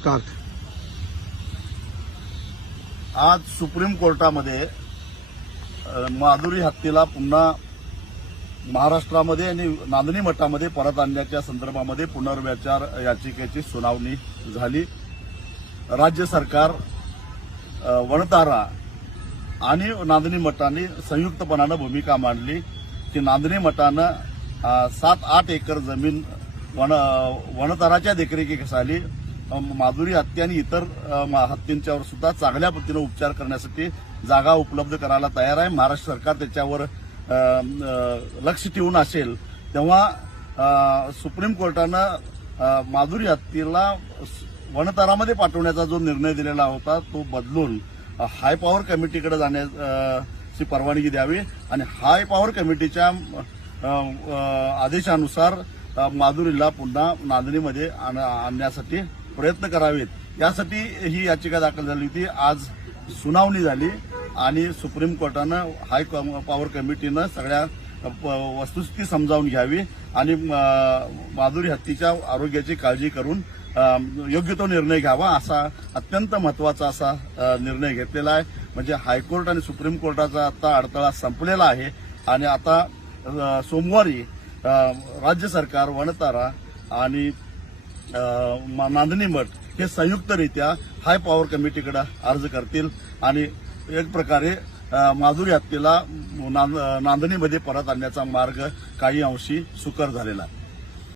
Start. आज supreme कोर्टामध्ये माधुरी हत्येला पुन्हा महाराष्ट्रामध्ये आणि नांदणी मठामध्ये परत आणण्याच्या संदर्भामध्ये पुनर्विचार याचिकेची सुनावणी झाली। राज्य सरकार, वणतारा आणि नांदणी मठाने संयुक्तपणानं भूमिका मांडली की नांदणी मठानं 7-8 एकर जमीन वणताराच्या देखरेखीखाली माधुरी हत्या आणि इतर हत्यांच्यावर सुद्धा चांगल्या पद्धतीने उपचार करण्यासाठी जागा उपलब्ध करायला तयार आहे। महाराष्ट्र सरकार त्याच्यावर लक्ष ठेवून असेल तेव्हा सुप्रीम कोर्टानं माधुरी हत्येला वणतारामध्ये पाठवण्याचा जो निर्णय दिलेला होता तो बदलून हाय पॉवर कमिटीकडे जाण्याची परवानगी द्यावी आणि हाय पॉवर कमिटीच्या आदेशानुसार माधुरीला पुन्हा नांदणीमध्ये आणण्यासाठी प्रयत्न करावेत, यासाठी ही याचिका दाखल झाली होती। आज सुनावणी झाली आणि सुप्रीम कोर्टानं हाय पॉवर कमिटीनं सगळ्या वस्तुस्थिती समजावून घ्यावी आणि माधुरी हत्येच्या आरोग्याची काळजी करून योग्य तो निर्णय घ्यावा, असा अत्यंत महत्वाचा असा निर्णय घेतलेला आहे। म्हणजे हायकोर्ट आणि सुप्रीम कोर्टाचा आता अडथळा संपलेला आहे आणि आता सोमवारी राज्य सरकार, वणतारा आणि नांदणी मठ हे संयुक्तरित्या हाय पॉवर कमिटीकडे अर्ज करतील आणि एक प्रकारे माधुरी हत्येला नांदणीमध्ये परत आणण्याचा मार्ग काही अंशी सुकर झालेला आहे।